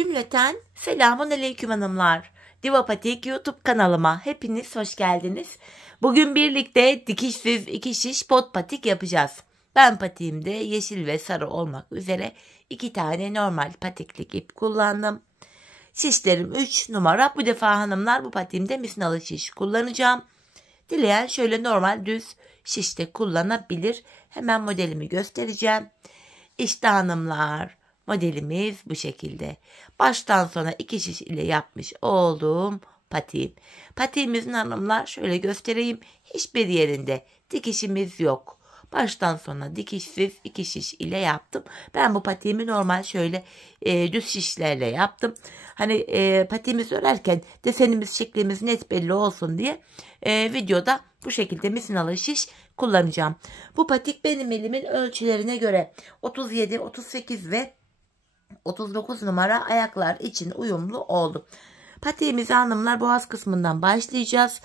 Cümleten selamun aleyküm hanımlar. Diva Patik YouTube kanalıma hepiniz hoş geldiniz. Bugün birlikte dikişsiz 2 şiş pot patik yapacağız. Ben patiğimde yeşil ve sarı olmak üzere 2 tane normal patiklik ip kullandım. Şişlerim 3 numara. Bu defa hanımlar bu patiğimde misinalı şiş kullanacağım. Dileyen şöyle normal düz şişte kullanabilir. Hemen modelimi göstereceğim. İşte hanımlar. Modelimiz bu şekilde. Baştan sona 2 şiş ile yapmış olduğum patiğim. Patiğimizin hanımlar şöyle göstereyim. Hiçbir yerinde dikişimiz yok. Baştan sona dikişsiz 2 şiş ile yaptım. Ben bu patiğimi normal şöyle düz şişlerle yaptım. Hani patiğimizi örerken desenimiz, şeklimiz net belli olsun diye videoda bu şekilde misinalı şiş kullanacağım. Bu patik benim elimin ölçülerine göre 37, 38 ve 39 numara ayaklar için uyumlu oldu. Patiğimizi hanımlar boğaz kısmından başlayacağız.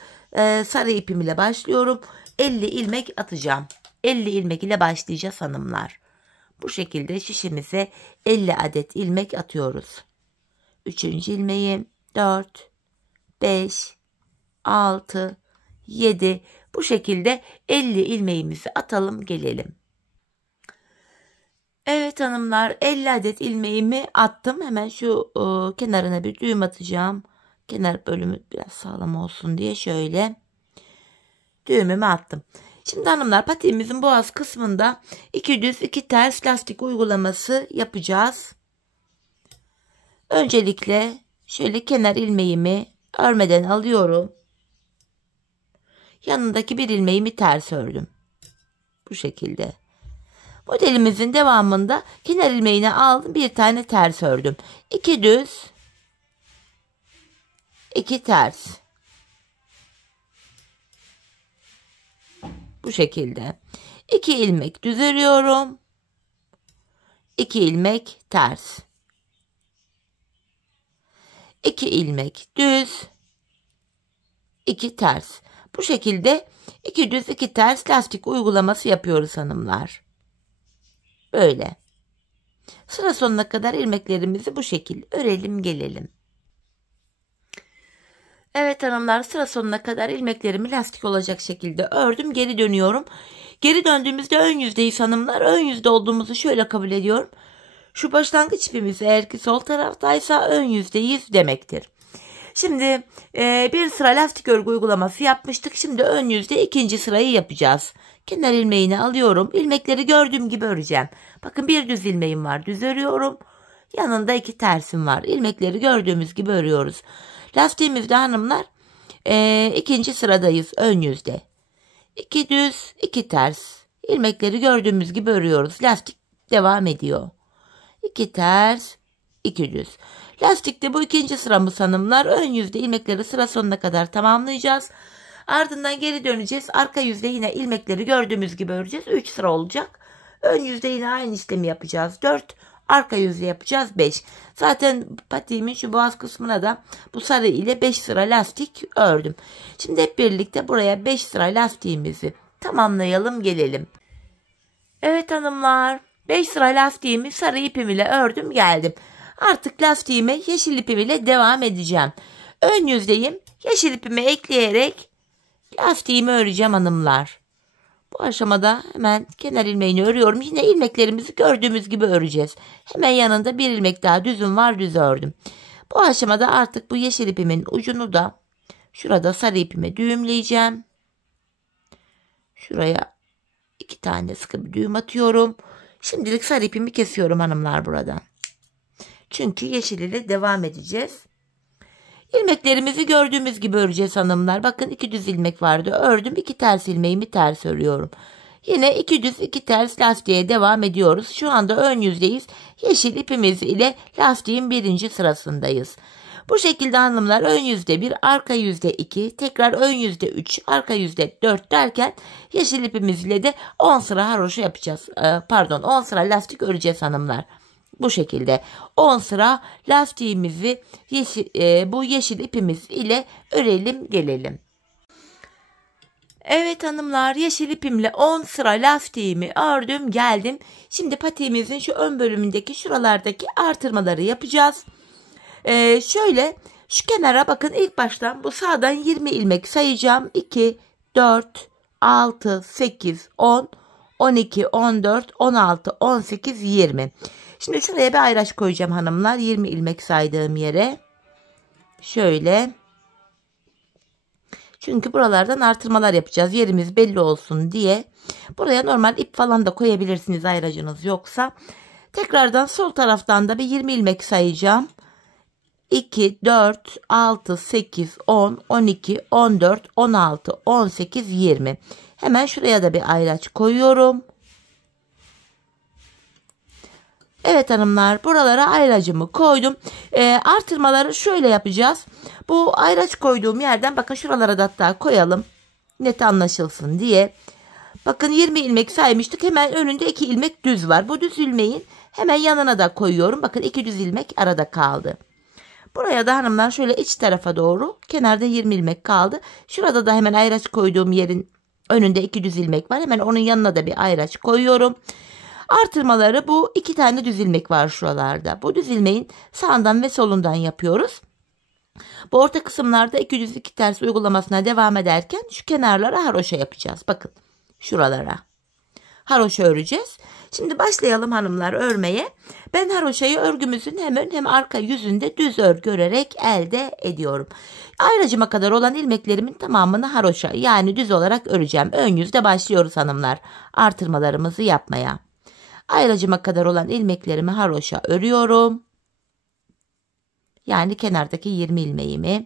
Sarı ipim ile başlıyorum. 50 ilmek atacağım. 50 ilmek ile başlayacağız hanımlar. Bu şekilde şişimize 50 adet ilmek atıyoruz. 3. ilmeği 4, 5, 6, 7. Bu şekilde 50 ilmeğimizi atalım gelelim. Evet hanımlar 50 adet ilmeğimi attım. Hemen şu kenarına bir düğüm atacağım. Kenar bölümü biraz sağlam olsun diye şöyle düğümümü attım. Şimdi hanımlar patiğimizin boğaz kısmında 2 düz 2 ters lastik uygulaması yapacağız. Öncelikle şöyle kenar ilmeğimi örmeden alıyorum. Yanındaki bir ilmeğimi ters ördüm. Bu şekilde. Modelimizin devamında kenar ilmeğini aldım, bir tane ters ördüm. 2 düz 2 ters. Bu şekilde 2 ilmek düz örüyorum, 2 ilmek ters, 2 ilmek düz, 2 ters. Bu şekilde 2 düz 2 ters lastik uygulaması yapıyoruz hanımlar. Böyle. Sıra sonuna kadar ilmeklerimizi bu şekilde örelim gelelim. Evet hanımlar sıra sonuna kadar ilmeklerimi lastik olacak şekilde ördüm. Geri dönüyorum. Geri döndüğümüzde ön yüzdeyiz hanımlar. Ön yüzde olduğumuzu şöyle kabul ediyorum. Şu başlangıç ipimiz eğer ki sol taraftaysa ön yüzdeyiz demektir. Şimdi bir sıra lastik örgü uygulaması yapmıştık. Şimdi ön yüzde ikinci sırayı yapacağız. Kenar ilmeğini alıyorum. İlmekleri gördüğüm gibi öreceğim. Bakın bir düz ilmeğim var. Düz örüyorum. Yanında 2 tersim var. İlmekleri gördüğümüz gibi örüyoruz. Lastiğimizde hanımlar ikinci sıradayız ön yüzde. 2 düz 2 ters. İlmekleri gördüğümüz gibi örüyoruz. Lastik devam ediyor. 2 ters 2 düz. Lastikte bu ikinci sıramız hanımlar. Ön yüzde ilmekleri sıra sonuna kadar tamamlayacağız. Ardından geri döneceğiz. Arka yüzde yine ilmekleri gördüğümüz gibi öreceğiz. 3 sıra olacak. Ön yüzde yine aynı işlemi yapacağız. 4. Arka yüzde yapacağız 5. Zaten patiğimin şu boğaz kısmına da bu sarı ile 5 sıra lastik ördüm. Şimdi hep birlikte buraya 5 sıra lastiğimizi tamamlayalım gelelim. Evet hanımlar 5 sıra lastiğimi sarı ipim ile ördüm geldim. Artık lastiğime yeşil ipim ile devam edeceğim. Ön yüzdeyim. Yeşil ipimi ekleyerek lastiğimi öreceğim hanımlar. Bu aşamada hemen kenar ilmeğini örüyorum. Yine ilmeklerimizi gördüğümüz gibi öreceğiz. Hemen yanında bir ilmek daha düzüm var, düz ördüm. Bu aşamada artık bu yeşil ipimin ucunu da şurada sarı ipime düğümleyeceğim. Şuraya 2 tane sıkı bir düğüm atıyorum. Şimdilik sarı ipimi kesiyorum hanımlar buradan. Çünkü yeşil ile devam edeceğiz. İlmeklerimizi gördüğümüz gibi öreceğiz hanımlar. Bakın 2 düz ilmek vardı. Ördüm. 2 ters ilmeğimi ters örüyorum. Yine 2 düz 2 ters lastiğe devam ediyoruz. Şu anda ön yüzdeyiz. Yeşil ipimiz ile lastiğin birinci sırasındayız. Bu şekilde hanımlar ön yüzde 1, arka yüzde 2, tekrar ön yüzde 3, arka yüzde 4 derken yeşil ipimiz ile de 10 sıra haroşa yapacağız. 10 sıra lastik öreceğiz hanımlar. Bu şekilde 10 sıra lastiğimizi bu yeşil ipimiz ile örelim gelelim. Evet hanımlar yeşil ipimle 10 sıra lastiğimi ördüm geldim. Şimdi patiğimizin şu ön bölümündeki şuralardaki artırmaları yapacağız. Şöyle şu kenara bakın, ilk baştan bu sağdan 20 ilmek sayacağım. 2, 4, 6, 8, 10, 12, 14, 16, 18, 20. Şimdi şuraya bir ayraç koyacağım hanımlar. 20 ilmek saydığım yere. Şöyle. Çünkü buralardan artırmalar yapacağız. Yerimiz belli olsun diye. Buraya normal ip falan da koyabilirsiniz ayracınız yoksa. Tekrardan sol taraftan da bir 20 ilmek sayacağım. 2, 4, 6, 8, 10, 12, 14, 16, 18, 20. Hemen şuraya da bir ayraç koyuyorum. Evet hanımlar, buralara ayracımı koydum. Artırmaları şöyle yapacağız. Bu ayraç koyduğum yerden bakın şuralara da hatta koyalım. Net anlaşılsın diye. Bakın 20 ilmek saymıştık. Hemen önünde 2 ilmek düz var. Bu düz ilmeğin hemen yanına da koyuyorum. Bakın 2 düz ilmek arada kaldı. Buraya da hanımlar şöyle iç tarafa doğru kenarda 20 ilmek kaldı. Şurada da hemen ayraç koyduğum yerin önünde 2 düz ilmek var. Hemen onun yanına da bir ayraç koyuyorum. Artırmaları bu 2 tane düz ilmek var şuralarda. Bu düz ilmeğin sağından ve solundan yapıyoruz. Bu orta kısımlarda 2 düz 2 ters uygulamasına devam ederken şu kenarlara haroşa yapacağız. Bakın şuralara haroşa öreceğiz. Şimdi başlayalım hanımlar örmeye. Ben haroşayı örgümüzün hem ön hem arka yüzünde düz örgü örerek elde ediyorum. Ayracıma kadar olan ilmeklerimin tamamını haroşa yani düz olarak öreceğim. Ön yüzde başlıyoruz hanımlar artırmalarımızı yapmaya. Ayracıma kadar olan ilmeklerimi haroşa örüyorum. Yani kenardaki 20 ilmeğimi.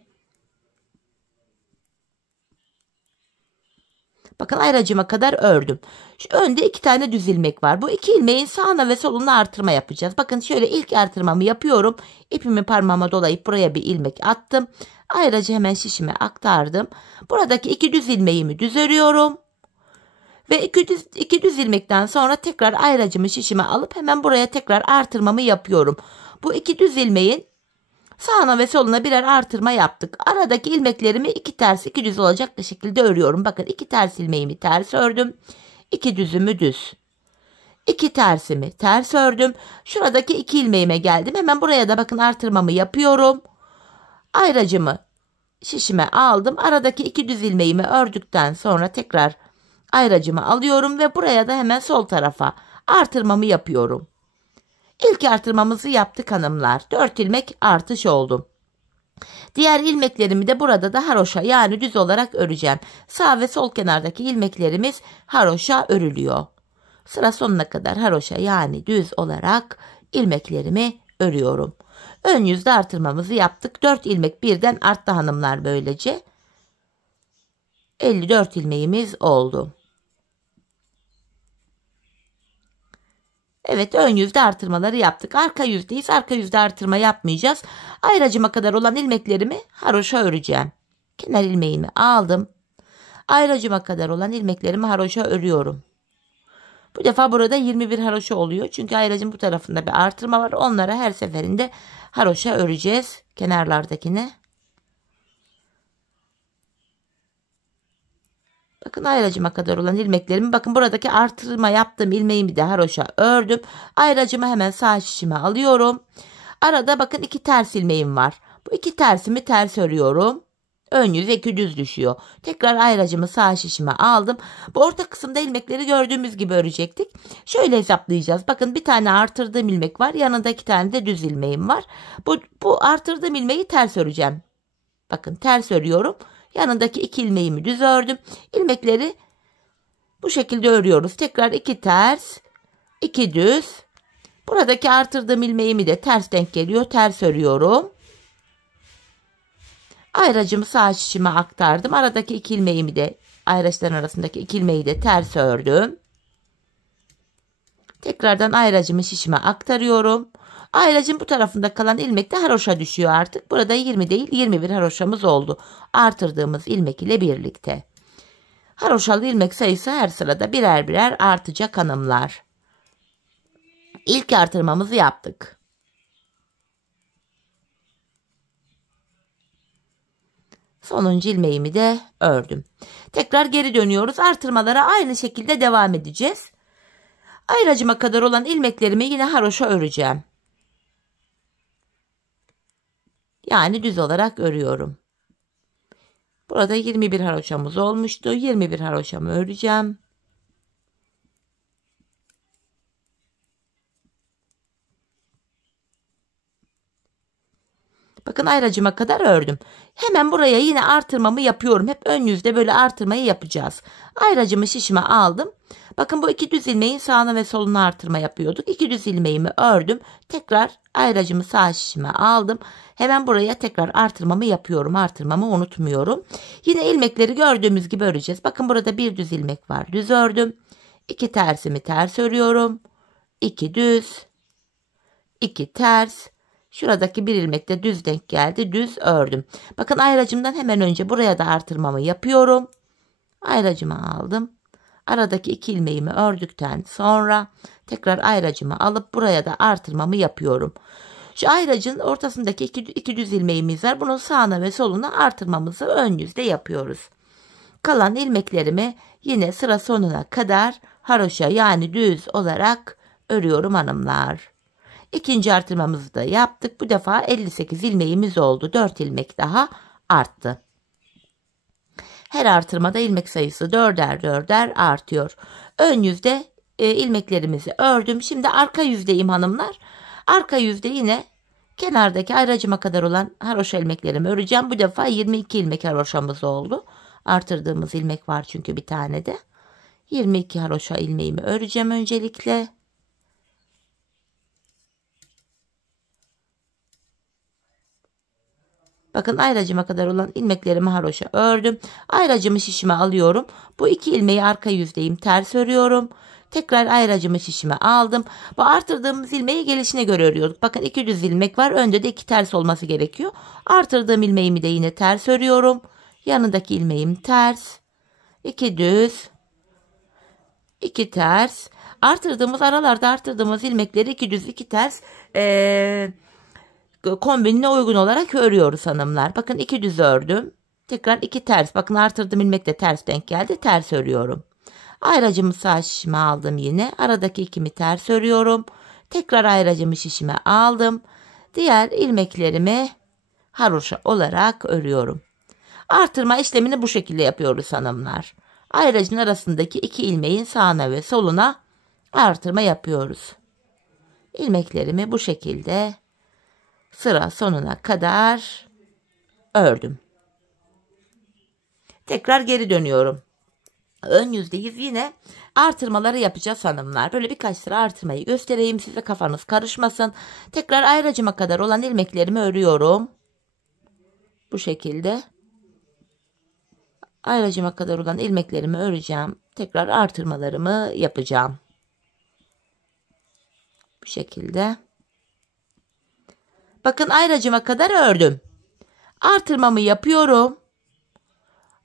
Bakın ayracıma kadar ördüm. Şu önde 2 tane düz ilmek var. Bu 2 ilmeğin sağına ve soluna artırma yapacağız. Bakın şöyle ilk artırmamı yapıyorum. İpimi parmağıma dolayıp buraya bir ilmek attım. Ayracı hemen şişime aktardım. Buradaki 2 düz ilmeğimi düz örüyorum. Ve 2 düz ilmekten sonra tekrar ayracımı şişime alıp hemen buraya tekrar artırmamı yapıyorum. Bu 2 düz ilmeğin sağına ve soluna birer artırma yaptık. Aradaki ilmeklerimi 2 ters 2 düz olacak şekilde örüyorum. Bakın 2 ters ilmeğimi ters ördüm. 2 düzümü düz. 2 tersimi ters ördüm. Şuradaki 2 ilmeğime geldim. Hemen buraya da bakın artırmamı yapıyorum. Ayracımı şişime aldım. Aradaki 2 düz ilmeğimi ördükten sonra tekrar ayracımı alıyorum ve buraya da hemen sol tarafa artırmamı yapıyorum. İlk artırmamızı yaptık hanımlar. 4 ilmek artış oldu. Diğer ilmeklerimi de burada da haroşa yani düz olarak öreceğim. Sağ ve sol kenardaki ilmeklerimiz haroşa örülüyor. Sıra sonuna kadar haroşa yani düz olarak ilmeklerimi örüyorum. Ön yüzde artırmamızı yaptık. 4 ilmek birden arttı hanımlar böylece. 54 ilmeğimiz oldu. Evet, ön yüzde artırmaları yaptık. Arka yüzdeyiz. Arka yüzde artırma yapmayacağız. Ayracıma kadar olan ilmeklerimi haroşa öreceğim. Kenar ilmeğimi aldım. Ayracıma kadar olan ilmeklerimi haroşa örüyorum. Bu defa burada 21 haroşa oluyor. Çünkü ayracın bu tarafında bir artırma var. Onlara her seferinde haroşa öreceğiz. Kenarlardakini. Bakın ayracıma kadar olan ilmeklerimi bakın buradaki artırma yaptığım ilmeğimi de haroşa ördüm. Ayracımı hemen sağ şişime alıyorum. Arada bakın 2 ters ilmeğim var. Bu 2 tersimi ters örüyorum. Ön yüze 2 düz düşüyor. Tekrar ayracımı sağ şişime aldım. Bu orta kısımda ilmekleri gördüğümüz gibi örecektik. Şöyle hesaplayacağız. Bakın bir tane artırdığım ilmek var. Yanında 2 tane de düz ilmeğim var. Bu artırdığım ilmeği ters öreceğim. Bakın ters örüyorum. Yanındaki 2 ilmeğimi düz ördüm. İlmekleri bu şekilde örüyoruz. Tekrar 2 ters, 2 düz. Buradaki artırdığım ilmeğimi de ters denk geliyor. Ters örüyorum. Ayracımı sağ şişime aktardım. Aradaki 2 ilmeğimi de ayraçların arasındaki 2 ilmeği de ters ördüm. Tekrardan ayracımı şişime aktarıyorum. Ayracın bu tarafında kalan ilmek de haroşa düşüyor artık. Burada 20 değil 21 haroşamız oldu. Artırdığımız ilmek ile birlikte. Haroşalı ilmek sayısı her sırada birer birer artacak hanımlar. İlk artırmamızı yaptık. Sonuncu ilmeğimi de ördüm. Tekrar geri dönüyoruz. Artırmalara aynı şekilde devam edeceğiz. Ayracıma kadar olan ilmeklerimi yine haroşa öreceğim. Yani düz olarak örüyorum. Burada 21 haroşamız olmuştu. 21 haroşamı öreceğim. Bakın ayracıma kadar ördüm. Hemen buraya yine artırmamı yapıyorum. Hep ön yüzde böyle artırmayı yapacağız. Ayracımı şişime aldım. Bakın bu iki düz ilmeğin sağına ve soluna artırma yapıyorduk. İki düz ilmeğimi ördüm. Tekrar ayracımı sağ şişime aldım. Hemen buraya tekrar artırmamı yapıyorum. Artırmamı unutmuyorum. Yine ilmekleri gördüğümüz gibi öreceğiz. Bakın burada bir düz ilmek var. Düz ördüm. 2 tersimi ters örüyorum. 2 düz. 2 ters. Şuradaki bir ilmekte düz denk geldi. Düz ördüm. Bakın ayracımdan hemen önce buraya da artırmamı yapıyorum. Ayracımı aldım. Aradaki iki ilmeğimi ördükten sonra tekrar ayracımı alıp buraya da artırmamı yapıyorum. Şu ayracın ortasındaki iki düz ilmeğimiz var. Bunun sağına ve soluna artırmamızı ön yüzde yapıyoruz. Kalan ilmeklerimi yine sıra sonuna kadar haroşa yani düz olarak örüyorum hanımlar. İkinci artırmamızı da yaptık. Bu defa 58 ilmeğimiz oldu. 4 ilmek daha arttı. Her artırmada ilmek sayısı 4'er 4'er artıyor. Ön yüzde ilmeklerimizi ördüm. Şimdi arka yüzdeyim hanımlar. Arka yüzde yine kenardaki ayracıma kadar olan haroşa ilmeklerimi öreceğim. Bu defa 22 ilmek haroşamız oldu. Artırdığımız ilmek var çünkü bir tane de. 22 haroşa ilmeğimi öreceğim öncelikle. Bakın ayracıma kadar olan ilmeklerimi haroşa ördüm. Ayracımı şişime alıyorum. Bu iki ilmeği arka yüzdeyim ters örüyorum. Tekrar ayracımı şişime aldım. Bu artırdığımız ilmeği gelişine göre örüyorduk. Bakın iki düz ilmek var. Önde de iki ters olması gerekiyor. Artırdığım ilmeğimi de yine ters örüyorum. Yanındaki ilmeğim ters. 2 düz. 2 ters. Aralarda artırdığımız ilmekleri 2 düz 2 ters kombinine uygun olarak örüyoruz hanımlar. Bakın 2 düz ördüm. Tekrar 2 ters. Bakın artırdığım ilmek de ters denk geldi. Ters örüyorum. Ayracımı sağ şişime aldım yine. Aradaki ikimi ters örüyorum. Tekrar ayracımı şişime aldım. Diğer ilmeklerimi haroşa olarak örüyorum. Artırma işlemini bu şekilde yapıyoruz hanımlar. Ayracın arasındaki iki ilmeğin sağına ve soluna artırma yapıyoruz. İlmeklerimi bu şekilde sıra sonuna kadar ördüm. Tekrar geri dönüyorum. Ön yüzdeyiz, yine artırmaları yapacağız hanımlar. Böyle birkaç sıra artırmayı göstereyim size, kafanız karışmasın. Tekrar ayracıma kadar olan ilmeklerimi örüyorum. Bu şekilde. Ayracıma kadar olan ilmeklerimi öreceğim. Tekrar artırmalarımı yapacağım. Bu şekilde. Bakın ayracıma kadar ördüm. Artırmamı yapıyorum.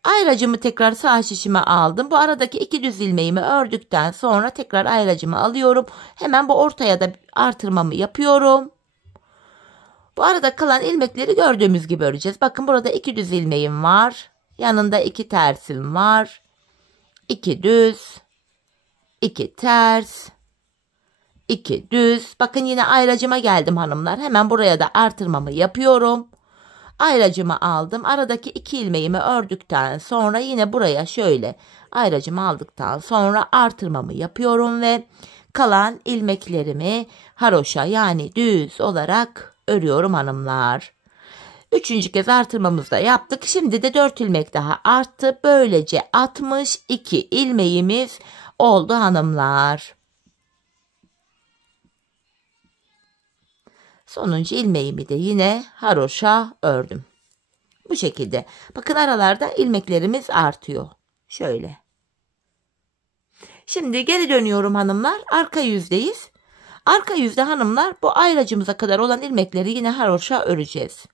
Ayracımı tekrar sağ şişime aldım. Bu aradaki iki düz ilmeğimi ördükten sonra tekrar ayracımı alıyorum. Hemen bu ortaya da artırmamı yapıyorum. Bu arada kalan ilmekleri gördüğümüz gibi öreceğiz. Bakın burada iki düz ilmeğim var. Yanında iki tersim var. 2 düz. 2 ters. 2 düz. Bakın yine ayracıma geldim hanımlar. Hemen buraya da artırmamı yapıyorum. Ayracımı aldım. Aradaki iki ilmeğimi ördükten sonra yine buraya şöyle ayracımı aldıktan sonra artırmamı yapıyorum ve kalan ilmeklerimi haroşa yani düz olarak örüyorum hanımlar. Üçüncü kez artırmamızı da yaptık. Şimdi de 4 ilmek daha arttı. Böylece 62 ilmeğimiz oldu hanımlar. Sonuncu ilmeğimi de yine haroşa ördüm. Bu şekilde. Bakın aralarda ilmeklerimiz artıyor. Şöyle. Şimdi geri dönüyorum hanımlar. Arka yüzdeyiz. Arka yüzde hanımlar, bu ayracımıza kadar olan ilmekleri yine haroşa öreceğiz.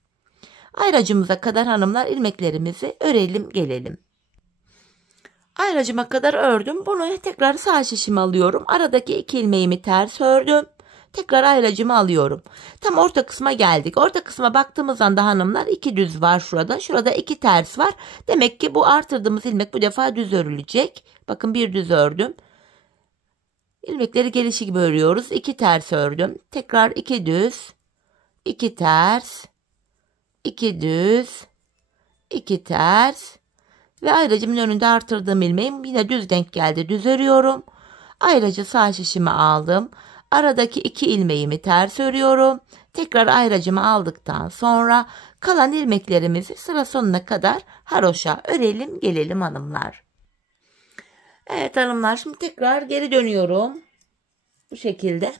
Ayracımıza kadar hanımlar ilmeklerimizi örelim gelelim. Ayracıma kadar ördüm. Bunu tekrar sağ şişime alıyorum. Aradaki iki ilmeğimi ters ördüm. Tekrar ayracımı alıyorum. Tam orta kısma geldik. Orta kısma baktığımız anda hanımlar iki düz var şurada. Şurada iki ters var. Demek ki bu artırdığımız ilmek bu defa düz örülecek. Bakın bir düz ördüm. İlmekleri gelişi gibi örüyoruz. 2 ters ördüm. Tekrar 2 düz. 2 ters. 2 düz, 2 ters ve ayracımın önünde artırdığım ilmeğim yine düz denk geldi. Düz örüyorum. Ayracı sağ şişimi aldım. Aradaki 2 ilmeğimi ters örüyorum. Tekrar ayracımı aldıktan sonra kalan ilmeklerimizi sıra sonuna kadar haroşa örelim gelelim hanımlar. Evet hanımlar, şimdi tekrar geri dönüyorum. Bu şekilde.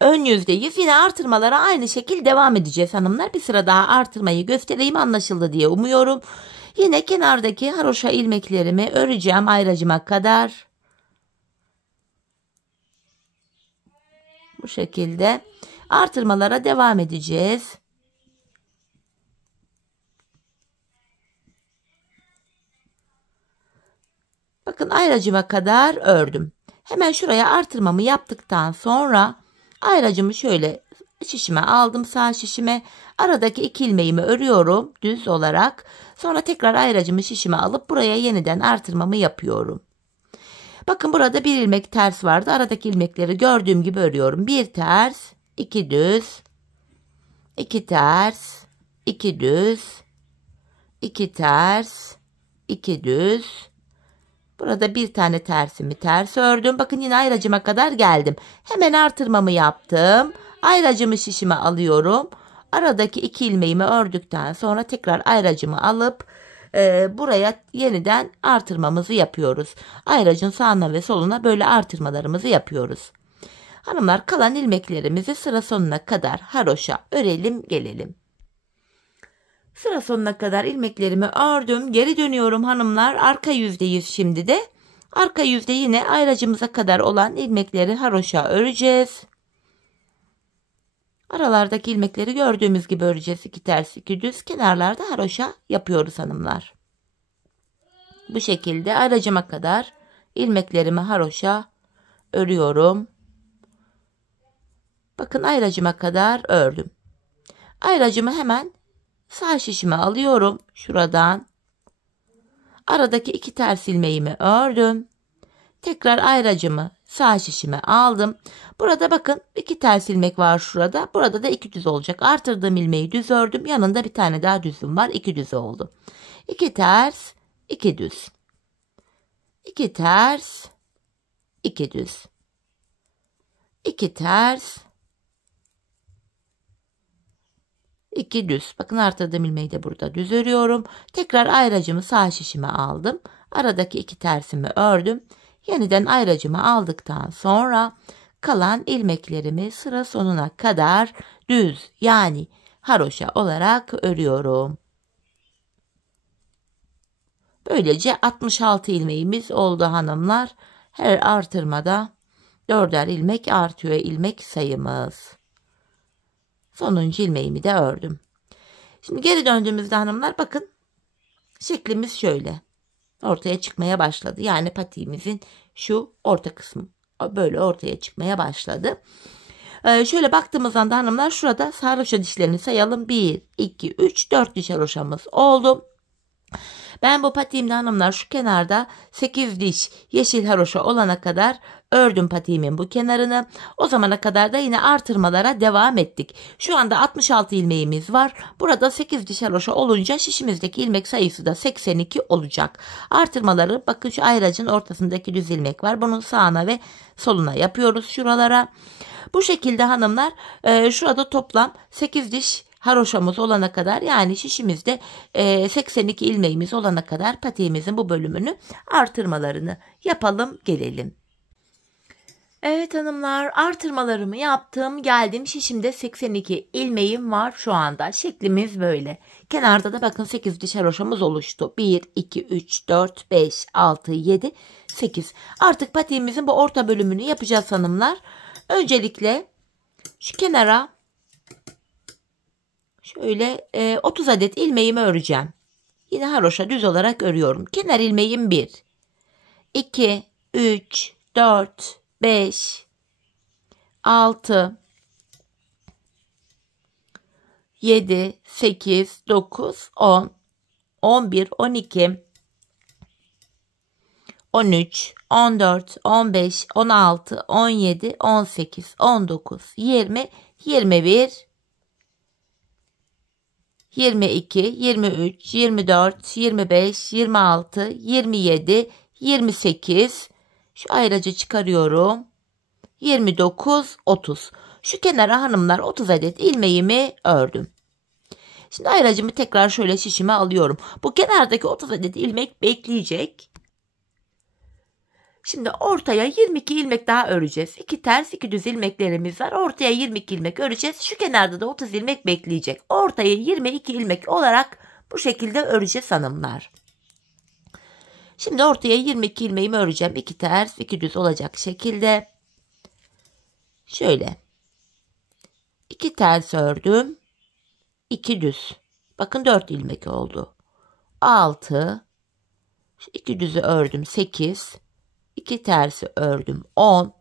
Ön yüzdeyiz. Yine artırmalara aynı şekilde devam edeceğiz hanımlar. Bir sıra daha artırmayı göstereyim, anlaşıldı diye umuyorum. Yine kenardaki haroşa ilmeklerimi öreceğim ayracıma kadar. Bu şekilde artırmalara devam edeceğiz. Bakın ayracıma kadar ördüm. Hemen şuraya artırmamı yaptıktan sonra ayracımı şöyle şişime aldım, sağ şişime. Aradaki 2 ilmeğimi örüyorum düz olarak. Sonra tekrar ayracımı şişime alıp buraya yeniden artırmamı yapıyorum. Bakın burada bir ilmek ters vardı. Aradaki ilmekleri gördüğüm gibi örüyorum. 1 ters, 2 düz, 2 ters, 2 düz, 2 ters, 2 düz. Burada bir tane tersimi ters ördüm. Bakın yine ayracıma kadar geldim. Hemen artırmamı yaptım. Ayracımı şişime alıyorum. Aradaki 2 ilmeğimi ördükten sonra tekrar ayracımı alıp buraya yeniden artırmamızı yapıyoruz. Ayracın sağına ve soluna böyle artırmalarımızı yapıyoruz. Hanımlar, kalan ilmeklerimizi sıra sonuna kadar haroşa örelim gelelim. Sıra sonuna kadar ilmeklerimi ördüm. Geri dönüyorum hanımlar. Arka yüzdeyiz şimdi de. Arka yüzde yine ayracımıza kadar olan ilmekleri haroşa öreceğiz. Aralardaki ilmekleri gördüğümüz gibi öreceğiz. 2 ters 2 düz. Kenarlarda haroşa yapıyoruz hanımlar. Bu şekilde ayracıma kadar ilmeklerimi haroşa örüyorum. Bakın ayracıma kadar ördüm. Ayracımı hemen sağ şişime alıyorum. Şuradan. Aradaki 2 ters ilmeğimi ördüm. Tekrar ayracımı sağ şişime aldım. Burada bakın 2 ters ilmek var şurada. Burada da 2 düz olacak. Artırdığım ilmeği düz ördüm. Yanında bir tane daha düzüm var. 2 düz oldu. 2 ters, 2 düz. 2 ters, 2 düz. 2 ters, 2 düz. Bakın artırdığım ilmeği de burada düz örüyorum. Tekrar ayracımı sağ şişime aldım. Aradaki 2 tersimi ördüm. Yeniden ayracımı aldıktan sonra kalan ilmeklerimi sıra sonuna kadar düz yani haroşa olarak örüyorum. Böylece 66 ilmeğimiz oldu hanımlar. Her artırmada 4'er ilmek artıyor ilmek sayımız. Sonuncu ilmeğimi de ördüm. Şimdi geri döndüğümüzde hanımlar bakın şeklimiz şöyle ortaya çıkmaya başladı. Yani patiğimizin şu orta kısmı böyle ortaya çıkmaya başladı. Şöyle baktığımız anda hanımlar şurada haroşa dişlerini sayalım. 1, 2, 3, 4 diş haroşamız oldu. Ben bu patiğimde hanımlar şu kenarda 8 diş yeşil haroşa olana kadar ördüm patiğimin bu kenarını. O zamana kadar da yine artırmalara devam ettik. Şu anda 66 ilmeğimiz var. Burada 8 diş haroşa olunca şişimizdeki ilmek sayısı da 82 olacak. Artırmaları bakın şu ayracın ortasındaki düz ilmek var. Bunun sağına ve soluna yapıyoruz şuralara. Bu şekilde hanımlar şurada toplam 8 diş haroşamız olana kadar yani şişimizde 82 ilmeğimiz olana kadar patiğimizin bu bölümünü artırmalarını yapalım gelelim. Evet hanımlar, artırmalarımı yaptım geldim, şişimde 82 ilmeğim var şu anda. Şeklimiz böyle. Kenarda da bakın 8 diş haroşamız oluştu. 1, 2, 3, 4, 5, 6, 7, 8. Artık patiğimizin bu orta bölümünü yapacağız hanımlar. Öncelikle şu kenara şöyle 30 adet ilmeğimi öreceğim. Yine haroşa düz olarak örüyorum. Kenar ilmeğim 1, 2, 3, 4, 5, 6, 7, 8, 9, 10, 11, 12, 13, 14, 15, 16, 17, 18, 19, 20, 21, 22, 23, 24, 25, 26, 27, 28. Şu ayracı çıkarıyorum. 29, 30. Şu kenara hanımlar 30 adet ilmeğimi ördüm. Şimdi ayracımı tekrar şöyle şişime alıyorum. Bu kenardaki 30 adet ilmek bekleyecek. Şimdi ortaya 22 ilmek daha öreceğiz. 2 ters 2 düz ilmeklerimiz var. Ortaya 22 ilmek öreceğiz. Şu kenarda da 30 ilmek bekleyecek. Ortaya 22 ilmek olarak bu şekilde öreceğiz hanımlar. Şimdi ortaya 22 ilmeğimi öreceğim. 2 ters 2 düz olacak şekilde. Şöyle. 2 ters ördüm. 2 düz. Bakın 4 ilmek oldu. 6. 2 düzü ördüm 8. 2 tersi ördüm 10.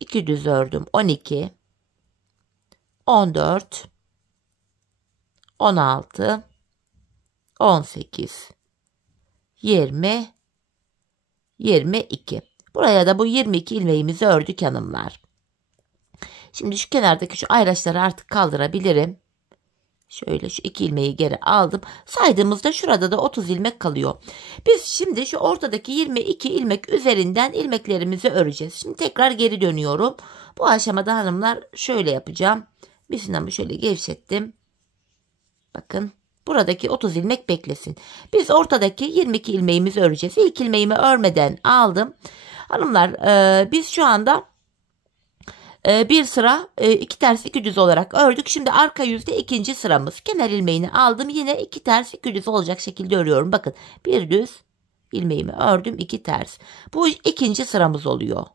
2 düz ördüm 12. 14. 16. 18. 20. 22. Buraya da bu 22 ilmeğimizi ördük hanımlar. Şimdi şu kenardaki şu ayraçları artık kaldırabilirim. Şöyle şu 2 ilmeği geri aldım. Saydığımızda şurada da 30 ilmek kalıyor. Biz şimdi şu ortadaki 22 ilmek üzerinden ilmeklerimizi öreceğiz. Şimdi tekrar geri dönüyorum. Bu aşamada hanımlar şöyle yapacağım. Misinamı şöyle gevşettim. Bakın buradaki 30 ilmek beklesin. Biz ortadaki 22 ilmeğimizi öreceğiz. İlk ilmeğimi örmeden aldım. Hanımlar biz şu anda bir sıra 2 ters 2 düz olarak ördük. Şimdi arka yüzde ikinci sıramız. Kenar ilmeğini aldım. Yine 2 ters 2 düz olacak şekilde örüyorum. Bakın bir düz ilmeğimi ördüm. 2 ters. Bu ikinci sıramız oluyor.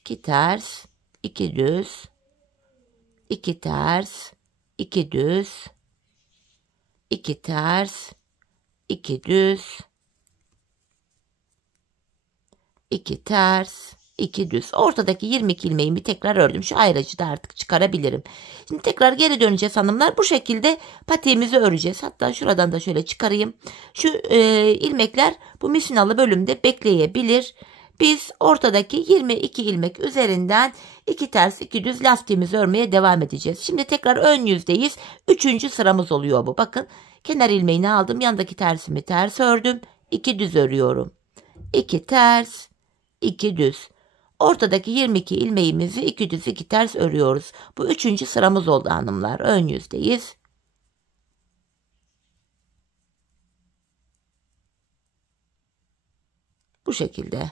2 ters 2 düz 2 ters 2 düz 2 ters 2 düz 2 ters 2 düz. Ortadaki 22 ilmeğimi tekrar ördüm. Şu ayracı da artık çıkarabilirim. Şimdi tekrar geri döneceğiz hanımlar. Bu şekilde patiğimizi öreceğiz. Hatta şuradan da şöyle çıkarayım. Şu ilmekler bu misinalı bölümde bekleyebilir. Biz ortadaki 22 ilmek üzerinden 2 ters 2 düz lastiğimizi örmeye devam edeceğiz. Şimdi tekrar ön yüzdeyiz. 3. sıramız oluyor bu. Bakın kenar ilmeğini aldım. Yandaki tersimi ters ördüm. 2 düz örüyorum. 2 ters 2 düz. Ortadaki 22 ilmeğimizi 2 düz 2 ters örüyoruz. Bu 3. sıramız oldu hanımlar. Ön yüzdeyiz. Bu şekilde.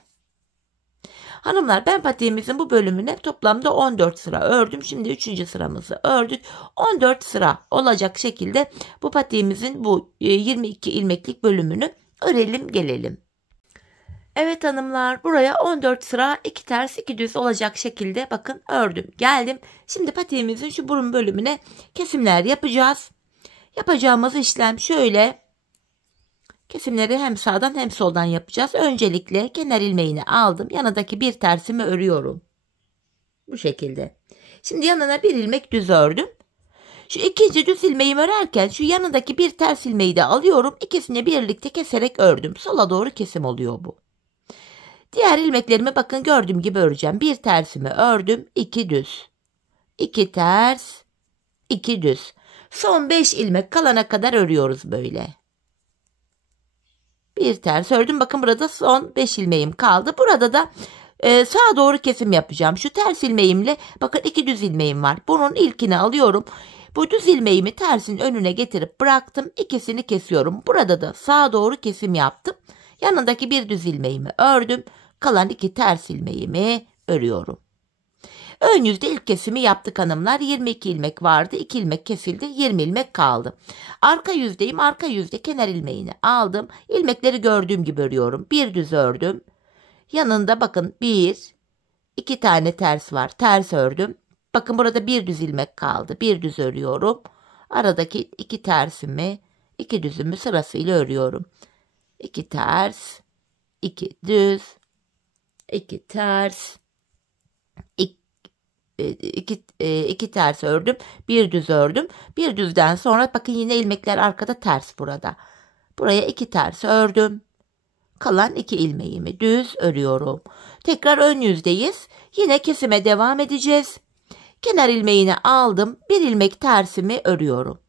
Hanımlar ben patiğimizin bu bölümüne toplamda 14 sıra ördüm. Şimdi 3. sıramızı ördük. 14 sıra olacak şekilde bu patiğimizin bu 22 ilmeklik bölümünü örelim gelelim. Evet hanımlar buraya 14 sıra 2 ters 2 düz olacak şekilde bakın ördüm geldim. Şimdi patiğimizin şu burun bölümüne kesimler yapacağız. Yapacağımız işlem şöyle. Kesimleri hem sağdan hem soldan yapacağız. Öncelikle kenar ilmeğini aldım. Yanındaki bir tersimi örüyorum. Bu şekilde. Şimdi yanına bir ilmek düz ördüm. Şu ikinci düz ilmeğimi örerken şu yanındaki bir ters ilmeği de alıyorum. İkisini birlikte keserek ördüm. Sola doğru kesim oluyor bu. Diğer ilmeklerimi bakın gördüğüm gibi öreceğim. Bir tersimi ördüm. 2 düz. 2 ters. 2 düz. Son 5 ilmek kalana kadar örüyoruz böyle. Bir ters ördüm. Bakın burada son 5 ilmeğim kaldı. Burada da sağa doğru kesim yapacağım. Şu ters ilmeğimle bakın 2 düz ilmeğim var. Bunun ilkini alıyorum. Bu düz ilmeğimi tersin önüne getirip bıraktım. İkisini kesiyorum. Burada da sağa doğru kesim yaptım. Yanındaki bir düz ilmeğimi ördüm. Kalan 2 ters ilmeğimi örüyorum. Ön yüzde ilk kesimi yaptık hanımlar. 22 ilmek vardı. 2 ilmek kesildi. 20 ilmek kaldı. Arka yüzdeyim. Arka yüzde kenar ilmeğini aldım. İlmekleri gördüğüm gibi örüyorum. Bir düz ördüm. Yanında bakın 2 tane ters var. Ters ördüm. Bakın burada bir düz ilmek kaldı. Bir düz örüyorum. Aradaki 2 tersimi 2 düzümü sırasıyla örüyorum. 2 ters 2 düz 2 ters 2 ters ördüm. Bir düz ördüm. Bir düzden sonra bakın yine ilmekler arkada ters burada. Buraya 2 ters ördüm. Kalan 2 ilmeğimi düz örüyorum. Tekrar ön yüzdeyiz. Yine kesime devam edeceğiz. Kenar ilmeğini aldım. Bir ilmek tersimi örüyorum.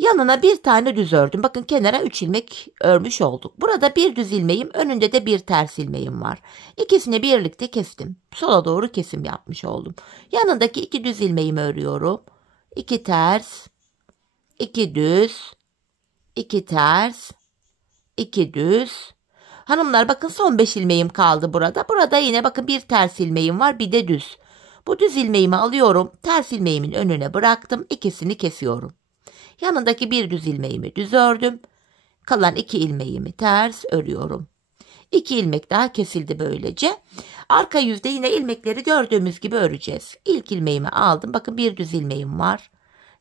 Yanına bir tane düz ördüm. Bakın kenara 3 ilmek örmüş olduk. Burada bir düz ilmeğim, önünde de bir ters ilmeğim var. İkisini birlikte kestim. Sola doğru kesim yapmış oldum. Yanındaki 2 düz ilmeğimi örüyorum. 2 ters, 2 düz, 2 ters, 2 düz. Hanımlar bakın son 5 ilmeğim kaldı burada. Burada yine bakın bir ters ilmeğim var, bir de düz. Bu düz ilmeğimi alıyorum. Ters ilmeğimin önüne bıraktım. İkisini kesiyorum. Yanındaki bir düz ilmeğimi düz ördüm. Kalan 2 ilmeğimi ters örüyorum. 2 ilmek daha kesildi böylece. Arka yüzde yine ilmekleri gördüğümüz gibi öreceğiz. İlk ilmeğimi aldım. Bakın bir düz ilmeğim var.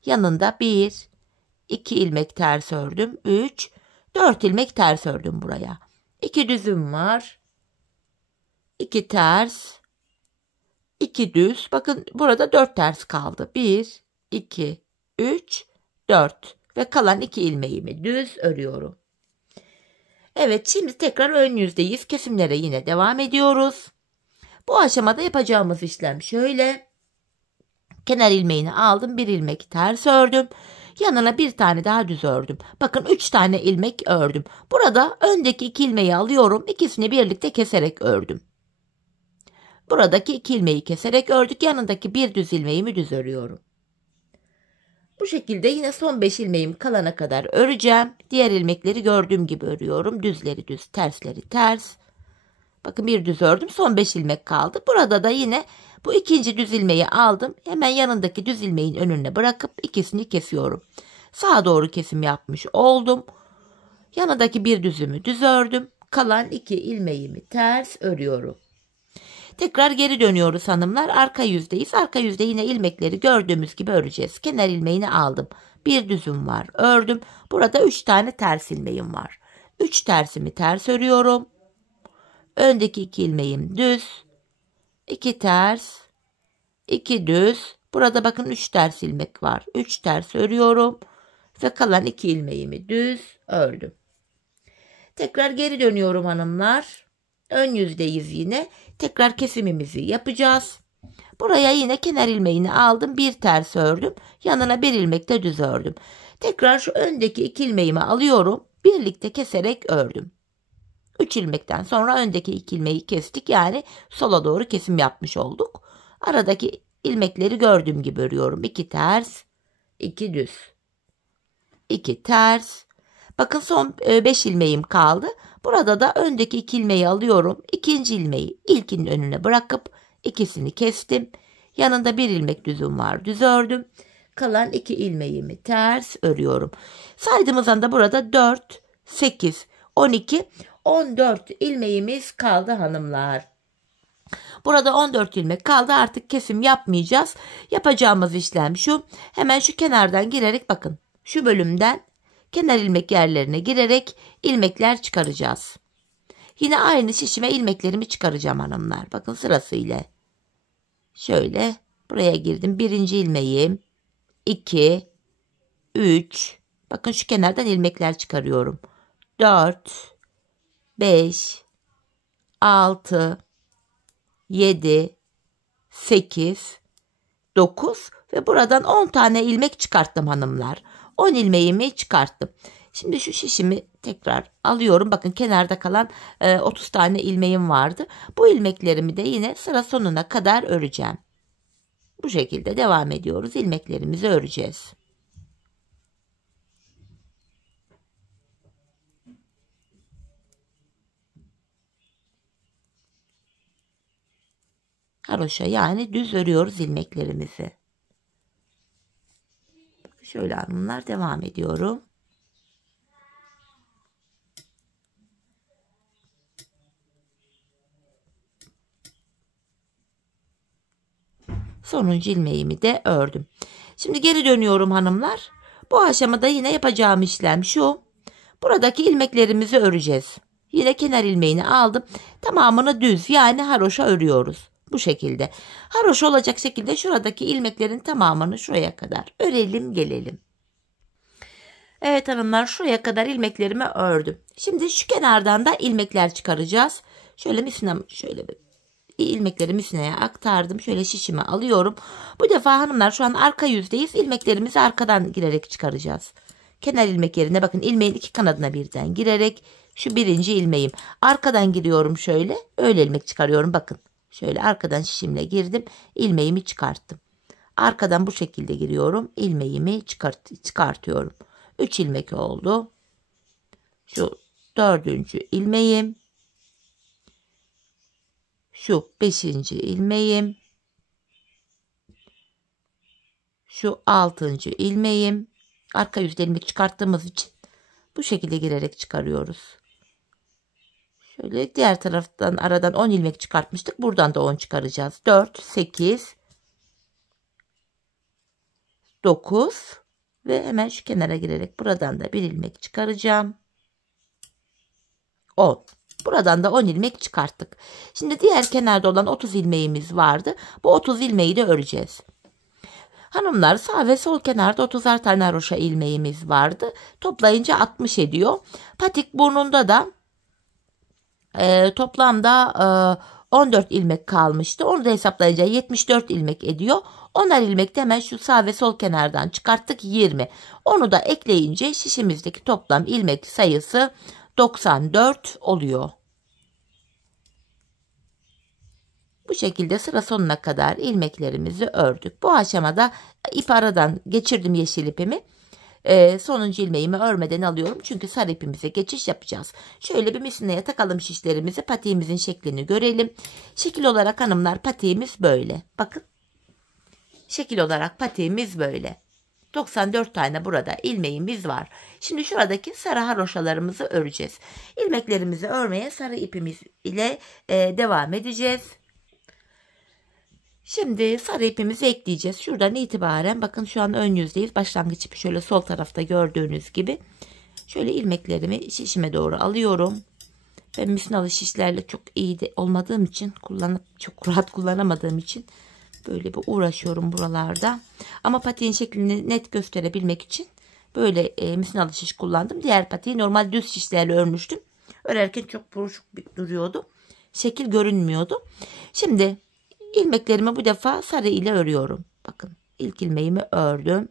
Yanında 1, 2 ilmek ters ördüm. 3, 4 ilmek ters ördüm buraya. 2 düzüm var. 2 ters, 2 düz. Bakın burada 4 ters kaldı. 1, 2, 3, 4 ve kalan 2 ilmeğimi düz örüyorum. Evet, şimdi tekrar ön yüzdeyiz. Kesimlere yine devam ediyoruz. Bu aşamada yapacağımız işlem şöyle. Kenar ilmeğini aldım. Bir ilmek ters ördüm. Yanına bir tane daha düz ördüm. Bakın 3 tane ilmek ördüm. Burada öndeki 2 ilmeği alıyorum. İkisini birlikte keserek ördüm. Buradaki 2 ilmeği keserek ördük. Yanındaki bir düz ilmeğimi düz örüyorum. Bu şekilde yine son 5 ilmeğim kalana kadar öreceğim. Diğer ilmekleri gördüğüm gibi örüyorum. Düzleri düz, tersleri ters. Bakın bir düz ördüm. Son 5 ilmek kaldı. Burada da yine bu ikinci düz ilmeği aldım. Hemen yanındaki düz ilmeğin önüne bırakıp ikisini kesiyorum. Sağa doğru kesim yapmış oldum. Yanındaki bir düzümü düz ördüm. Kalan 2 ilmeğimi ters örüyorum. Tekrar geri dönüyoruz hanımlar. Arka yüzdeyiz. Arka yüzde yine ilmekleri gördüğümüz gibi öreceğiz. Kenar ilmeğini aldım. Bir düzüm var. Ördüm. Burada 3 tane ters ilmeğim var. 3 tersimi ters örüyorum. Öndeki 2 ilmeğim düz. 2 ters. 2 düz. Burada bakın 3 ters ilmek var. 3 ters örüyorum. Ve kalan 2 ilmeğimi düz ördüm. Tekrar geri dönüyorum hanımlar. Ön yüzdeyiz yine. Tekrar kesimimizi yapacağız. Buraya yine kenar ilmeğini aldım. Bir ters ördüm. Yanına bir ilmek de düz ördüm. Tekrar şu öndeki 2 ilmeğimi alıyorum. Birlikte keserek ördüm. 3 ilmekten sonra öndeki 2 ilmeği kestik. Yani sola doğru kesim yapmış olduk. Aradaki ilmekleri gördüğüm gibi örüyorum. 2 ters, 2 düz. 2 ters. Bakın son 5 ilmeğim kaldı. Burada da öndeki 2 ilmeği alıyorum. İkinci ilmeği ilkinin önüne bırakıp ikisini kestim. Yanında bir ilmek düzüm var. Düz ördüm. Kalan 2 ilmeğimi ters örüyorum. Saydığımızdan da burada 4, 8, 12, 14 ilmeğimiz kaldı hanımlar. Burada 14 ilmek kaldı. Artık kesim yapmayacağız. Yapacağımız işlem şu. Hemen şu kenardan girerek bakın. Şu bölümden kenar ilmek yerlerine girerek ilmekler çıkaracağız. Yine aynı şişime ilmeklerimi çıkaracağım hanımlar. Bakın sırasıyla. Şöyle buraya girdim. Birinci ilmeğim. 2, 3. Bakın şu kenardan ilmekler çıkarıyorum. 4, 5, 6, 7, 8, 9 ve buradan 10 tane ilmek çıkarttım hanımlar. 10 ilmeğimi çıkarttım. Şimdi şu şişimi tekrar alıyorum. Bakın kenarda kalan 30 tane ilmeğim vardı. Bu ilmeklerimi de yine sıra sonuna kadar öreceğim. Bu şekilde devam ediyoruz. İlmeklerimizi öreceğiz. Haroşa yani düz örüyoruz ilmeklerimizi. Şöyle hanımlar devam ediyorum. Sonuncu ilmeğimi de ördüm. Şimdi geri dönüyorum hanımlar. Bu aşamada yine yapacağım işlem şu. Buradaki ilmeklerimizi öreceğiz. Yine kenar ilmeğini aldım. Tamamını düz yani haroşa örüyoruz. Bu şekilde. Haroşa olacak şekilde şuradaki ilmeklerin tamamını şuraya kadar örelim gelelim. Evet hanımlar şuraya kadar ilmeklerimi ördüm. Şimdi şu kenardan da ilmekler çıkaracağız. Şöyle ilmekleri misineye aktardım. Şöyle şişime alıyorum. Bu defa hanımlar şu an arka yüzdeyiz. İlmeklerimizi arkadan girerek çıkaracağız. kenar ilmek yerine bakın ilmeğin iki kanadına birden girerek şu birinci ilmeğim. Arkadan giriyorum şöyle. Öyle ilmek çıkarıyorum bakın. Şöyle arkadan şişimle girdim. İlmeğimi çıkarttım. Arkadan bu şekilde giriyorum. İlmeğimi çıkartıyorum. 3 ilmek oldu. Şu dördüncü ilmeğim. Şu beşinci ilmeğim. Şu altıncı ilmeğim. Arka yüzde ilmek çıkarttığımız için bu şekilde girerek çıkarıyoruz. Şöyle diğer taraftan aradan 10 ilmek çıkartmıştık. Buradan da 10 çıkaracağız. 4, 8, 9 ve hemen şu kenara girerek buradan da bir ilmek çıkaracağım. 10. Buradan da 10 ilmek çıkarttık. Şimdi diğer kenarda olan 30 ilmeğimiz vardı. Bu 30 ilmeği de öreceğiz. Hanımlar sağ ve sol kenarda 30'ar tane haroşa ilmeğimiz vardı. Toplayınca 60 ediyor. Patik burnunda da toplamda 14 ilmek kalmıştı. Onu da hesaplayınca 74 ilmek ediyor. 10'ar ilmek de hemen şu sağ ve sol kenardan çıkarttık 20. Onu da ekleyince şişimizdeki toplam ilmek sayısı 94 oluyor. Bu şekilde sıra sonuna kadar ilmeklerimizi ördük. Bu aşamada ip aradan geçirdim yeşil ipimi. Sonuncu ilmeğimi örmeden alıyorum. Çünkü sarı ipimize geçiş yapacağız. Şöyle bir misineye takalım şişlerimizi. Patiğimizin şeklini görelim. Şekil olarak hanımlar patiğimiz böyle. Bakın. Şekil olarak patiğimiz böyle. 94 tane burada ilmeğimiz var. Şimdi şuradaki sarı haroşalarımızı öreceğiz. İlmeklerimizi örmeye sarı ipimiz ile devam edeceğiz. Şimdi sarı ipimizi ekleyeceğiz. Şuradan itibaren bakın şu an ön yüzdeyiz. Başlangıç ipi şöyle sol tarafta gördüğünüz gibi. Şöyle ilmeklerimi şişime doğru alıyorum. Ben misinalı şişlerle çok iyi de olmadığım için çok rahat kullanamadığım için böyle bir uğraşıyorum buralarda. Ama patiğin şeklini net gösterebilmek için böyle misinalı şiş kullandım. Diğer patiği normal düz şişlerle örmüştüm. Örerken çok buruşuk duruyordu. Şekil görünmüyordu. Şimdi ilmeklerimi bu defa sarı ile örüyorum. Bakın ilk ilmeğimi ördüm.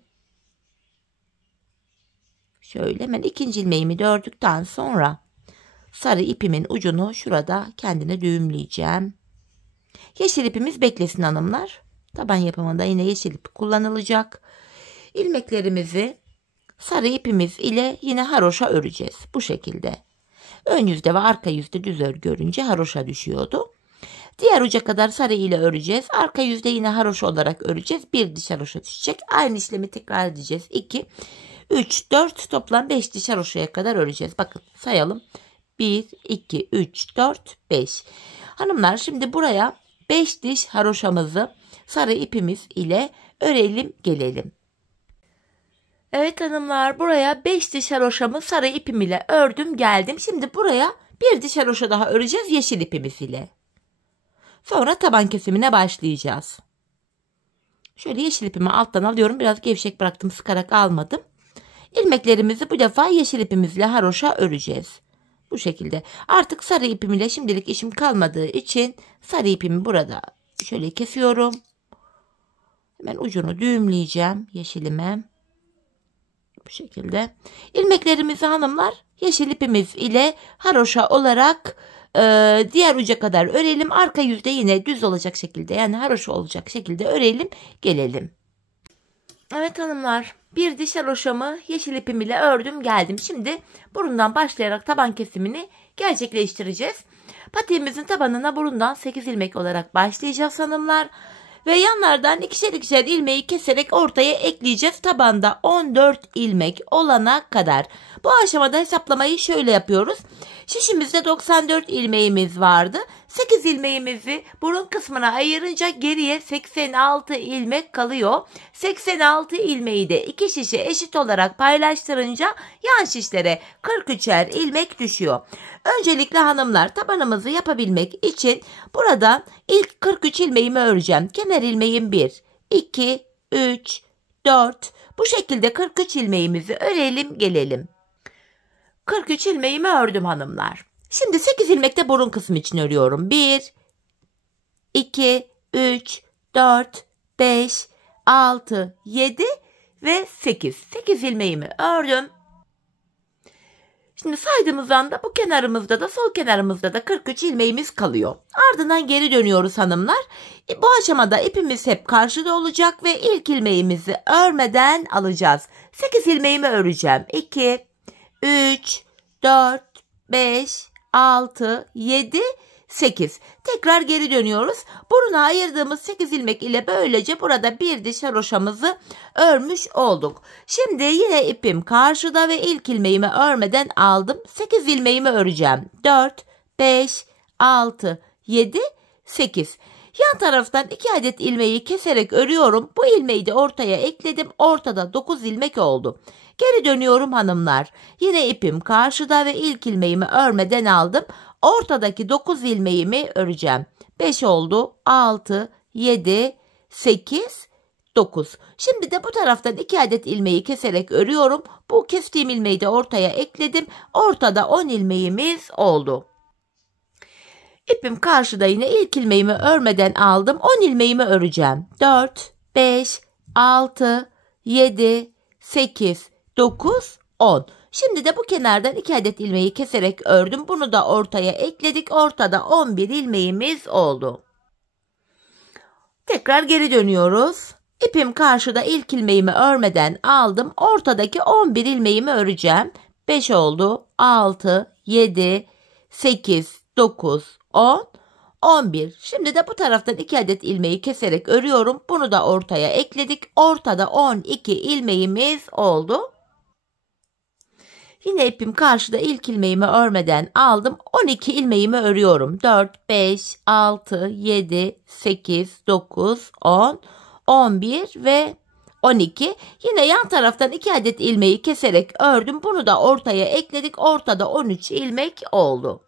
Şöyle hemen ikinci ilmeğimi de ördükten sonra sarı ipimin ucunu şurada kendine düğümleyeceğim. Yeşil ipimiz beklesin hanımlar. Taban yapımında yine yeşil ip kullanılacak. İlmeklerimizi sarı ipimiz ile yine haroşa öreceğiz. Bu şekilde. Ön yüzde ve arka yüzde düz örgü örünce haroşa düşüyordu. Diğer uca kadar sarı ile öreceğiz. Arka yüzde yine haroşa olarak öreceğiz. Bir diş haroşa düşecek. Aynı işlemi tekrar edeceğiz. 2, 3, 4 toplam 5 diş haroşaya kadar öreceğiz. Bakın sayalım. 1, 2, 3, 4, 5. Hanımlar şimdi buraya 5 diş haroşamızı sarı ipimiz ile örelim gelelim. Evet hanımlar buraya 5 diş haroşamı sarı ipim ile ördüm geldim. Şimdi buraya bir diş haroşa daha öreceğiz yeşil ipimiz ile. Sonra taban kesimine başlayacağız. Şöyle yeşil ipimi alttan alıyorum. Biraz gevşek bıraktım, sıkarak almadım. İlmeklerimizi bu defa yeşil ipimizle haroşa öreceğiz. Bu şekilde. Artık sarı ipim ile şimdilik işim kalmadığı için sarı ipimi burada şöyle kesiyorum. Hemen ucunu düğümleyeceğim yeşilime. Bu şekilde. İlmeklerimizi hanımlar yeşil ipimiz ile haroşa olarak diğer uca kadar örelim. Arka yüzde yine düz olacak şekilde, yani haroşa olacak şekilde örelim gelelim. Evet hanımlar, bir diş haroşamı yeşil ipim ile ördüm geldim. Şimdi burundan başlayarak taban kesimini gerçekleştireceğiz. Patiğimizin tabanına burundan 8 ilmek olarak başlayacağız hanımlar. Ve yanlardan ikişer ikişer ilmeği keserek ortaya ekleyeceğiz. Tabanda 14 ilmek olana kadar. Bu aşamada hesaplamayı şöyle yapıyoruz. Şişimizde 94 ilmeğimiz vardı. 8 ilmeğimizi burun kısmına ayırınca geriye 86 ilmek kalıyor. 86 ilmeği de iki şişe eşit olarak paylaştırınca yan şişlere 43'er ilmek düşüyor. Öncelikle hanımlar tabanımızı yapabilmek için buradan ilk 43 ilmeğimi öreceğim. Kenar ilmeğim 1, 2, 3, 4. Bu şekilde 43 ilmeğimizi örelim gelelim. 43 ilmeğimi ördüm hanımlar. Şimdi 8 ilmek de burun kısmı için örüyorum. 1, 2, 3, 4, 5, 6, 7 ve 8. 8 ilmeğimi ördüm. Şimdi saydığımızdan da bu kenarımızda da sol kenarımızda da 43 ilmeğimiz kalıyor. Ardından geri dönüyoruz hanımlar. Bu aşamada ipimiz hep karşıda olacak ve ilk ilmeğimizi örmeden alacağız. 8 ilmeğimi öreceğim. 2, 3, 4, 5, 6, 7, 8. Tekrar geri dönüyoruz. Buruna ayırdığımız 8 ilmek ile böylece burada bir diş haroşamızı örmüş olduk. Şimdi yine ipim karşıda ve ilk ilmeğimi örmeden aldım. 8 ilmeğimi öreceğim. 4, 5, 6, 7, 8. Yan taraftan 2 adet ilmeği keserek örüyorum. Bu ilmeği de ortaya ekledim. Ortada 9 ilmek oldu. Geri dönüyorum hanımlar. Yine ipim karşıda ve ilk ilmeğimi örmeden aldım. Ortadaki 9 ilmeğimi öreceğim. 5 oldu. 6, 7, 8, 9. Şimdi de bu taraftan 2 adet ilmeği keserek örüyorum. Bu kestiğim ilmeği de ortaya ekledim. Ortada 10 ilmeğimiz oldu. İpim karşıda, yine ilk ilmeğimi örmeden aldım. 10 ilmeğimi öreceğim. 4, 5, 6, 7, 8, 9, 10. Şimdi de bu kenardan 2 adet ilmeği keserek ördüm. Bunu da ortaya ekledik. Ortada 11 ilmeğimiz oldu. Tekrar geri dönüyoruz. İpim karşıda, ilk ilmeğimi örmeden aldım. Ortadaki 11 ilmeğimi öreceğim. 5 oldu. 6, 7, 8, 9, 10, 11. Şimdi de bu taraftan 2 adet ilmeği keserek örüyorum. Bunu da ortaya ekledik. Ortada 12 ilmeğimiz oldu. Yine ipim karşıda, ilk ilmeğimi örmeden aldım. 12 ilmeğimi örüyorum. 4, 5, 6, 7, 8, 9, 10, 11 ve 12. Yine yan taraftan 2 adet ilmeği keserek ördüm. Bunu da ortaya ekledik. Ortada 13 ilmek oldu.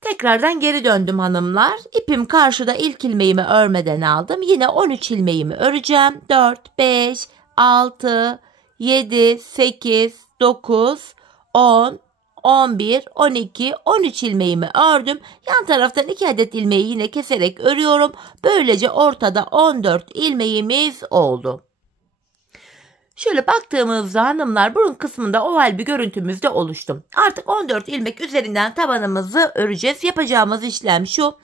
Tekrardan geri döndüm hanımlar. İpim karşıda, ilk ilmeğimi örmeden aldım. Yine 13 ilmeğimi öreceğim. 4, 5, 6, 7, 8, 9, 10, 11, 12, 13 ilmeğimi ördüm. Yan taraftan 2 adet ilmeği yine keserek örüyorum. Böylece ortada 14 ilmeğimiz oldu. Şöyle baktığımızda hanımlar, burun kısmında oval bir görüntümüz de oluştu. Artık 14 ilmek üzerinden tabanımızı öreceğiz. Yapacağımız işlem şu: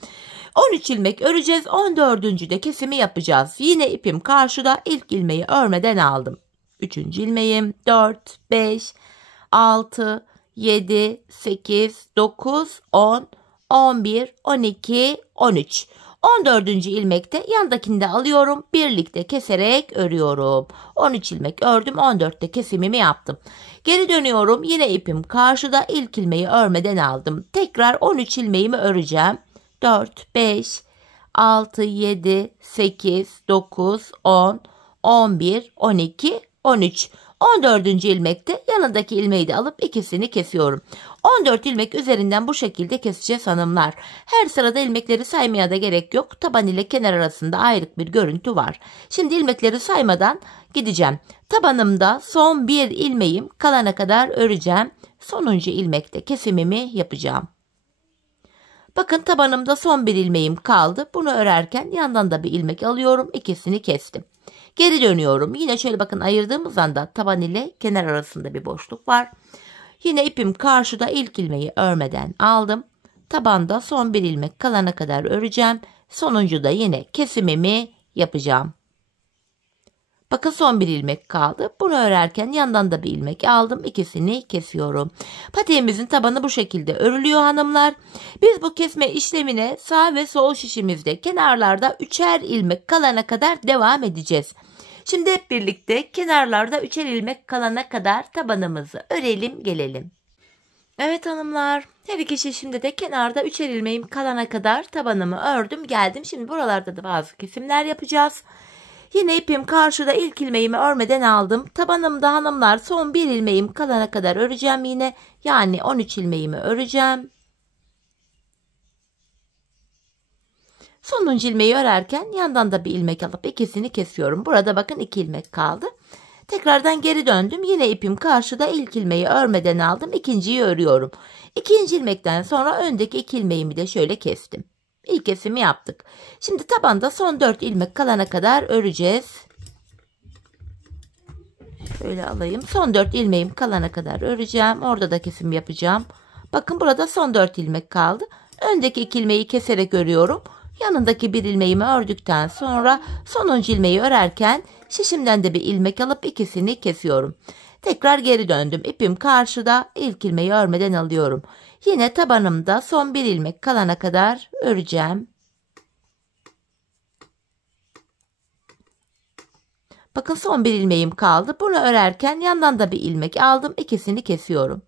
13 ilmek öreceğiz. 14. de kesimi yapacağız. Yine ipim karşıda, ilk ilmeği örmeden aldım. 3. ilmeğim, 4, 5, 6, 7, 8, 9, 10, 11, 12, 13. 14. ilmekte yandakini de alıyorum. Birlikte keserek örüyorum. 13 ilmek ördüm. 14'te kesimimi yaptım. Geri dönüyorum. Yine ipim karşıda, ilk ilmeği örmeden aldım. Tekrar 13 ilmeğimi öreceğim. 4, 5, 6, 7, 8, 9, 10, 11, 12, 13. 14. ilmekte yanındaki ilmeği de alıp ikisini kesiyorum. 14 ilmek üzerinden bu şekilde keseceğiz hanımlar. Her sırada ilmekleri saymaya da gerek yok. Taban ile kenar arasında ayrık bir görüntü var. Şimdi ilmekleri saymadan gideceğim. Tabanımda son bir ilmeğim kalana kadar öreceğim. Sonuncu ilmekte kesimimi yapacağım. Bakın, tabanımda son bir ilmeğim kaldı. Bunu örerken yandan da bir ilmek alıyorum. İkisini kestim. Geri dönüyorum. Yine şöyle bakın, ayırdığımız anda taban ile kenar arasında bir boşluk var. Yine ipim karşıda, ilk ilmeği örmeden aldım. Tabanda son bir ilmek kalana kadar öreceğim. Sonuncu da yine kesimimi yapacağım. Bakın, son bir ilmek kaldı. Bunu örerken yandan da bir ilmek aldım. İkisini kesiyorum. Patiğimizin tabanı bu şekilde örülüyor hanımlar. Biz bu kesme işlemine sağ ve sol şişimizde kenarlarda 3'er ilmek kalana kadar devam edeceğiz. Şimdi hep birlikte kenarlarda 3'er ilmek kalana kadar tabanımızı örelim gelelim. Evet hanımlar, her iki şişimde de kenarda 3'er ilmeğim kalana kadar tabanımı ördüm geldim. Şimdi buralarda da bazı kesimler yapacağız. Yine ipim karşıda, ilk ilmeğimi örmeden aldım. Tabanımda hanımlar son bir ilmeğim kalana kadar öreceğim yine. Yani 13 ilmeğimi öreceğim. Sonuncu ilmeği örerken yandan da bir ilmek alıp ikisini kesiyorum. Burada bakın 2 ilmek kaldı. Tekrardan geri döndüm. Yine ipim karşıda, ilk ilmeği örmeden aldım. İkinciyi örüyorum. İkinci ilmekten sonra öndeki 2 ilmeğimi de şöyle kestim. İlk kesimi yaptık. Şimdi tabanda son 4 ilmek kalana kadar öreceğiz. Şöyle alayım. Son 4 ilmeğim kalana kadar öreceğim. Orada da kesim yapacağım. Bakın burada son 4 ilmek kaldı. Öndeki 2 ilmeği keserek örüyorum. Yanındaki bir ilmeğimi ördükten sonra sonuncu ilmeği örerken şişimden de bir ilmek alıp ikisini kesiyorum. Tekrar geri döndüm. İpim karşıda, ilk ilmeği örmeden alıyorum. Yine tabanımda son bir ilmek kalana kadar öreceğim. Bakın son bir ilmeğim kaldı. Bunu örerken yandan da bir ilmek aldım. İkisini kesiyorum.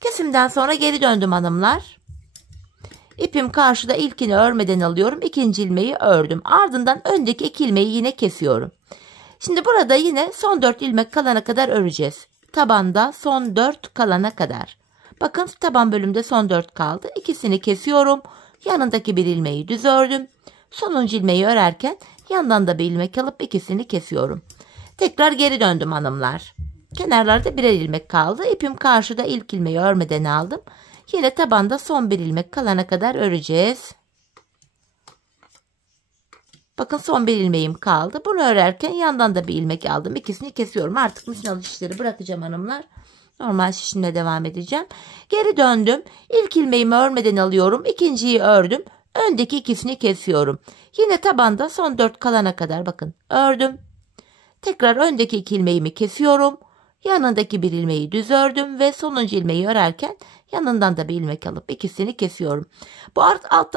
Kesimden sonra geri döndüm hanımlar. İpim karşıda, ilkini örmeden alıyorum. İkinci ilmeği ördüm. Ardından öndeki 2 ilmeği yine kesiyorum. Şimdi burada yine son 4 ilmek kalana kadar öreceğiz. Tabanda son 4 kalana kadar. Bakın taban bölümde son 4 kaldı. İkisini kesiyorum. Yanındaki bir ilmeği düz ördüm. Sonuncu ilmeği örerken yandan da bir ilmek alıp ikisini kesiyorum. Tekrar geri döndüm hanımlar. Kenarlarda birer ilmek kaldı. İpim karşıda, ilk ilmeği örmeden aldım. Yine tabanda son bir ilmek kalana kadar öreceğiz. Bakın son bir ilmeğim kaldı. Bunu örerken yandan da bir ilmek aldım. İkisini kesiyorum. Artık misinalı işleri bırakacağım hanımlar. Normal şişimle devam edeceğim. Geri döndüm. İlk ilmeğimi örmeden alıyorum. İkinciyi ördüm. Öndeki ikisini kesiyorum. Yine tabanda son 4 kalana kadar bakın ördüm. Tekrar öndeki 2 ilmeğimi kesiyorum. Yanındaki bir ilmeği düz ördüm ve sonuncu ilmeği örerken yanından da bir ilmek alıp ikisini kesiyorum. Bu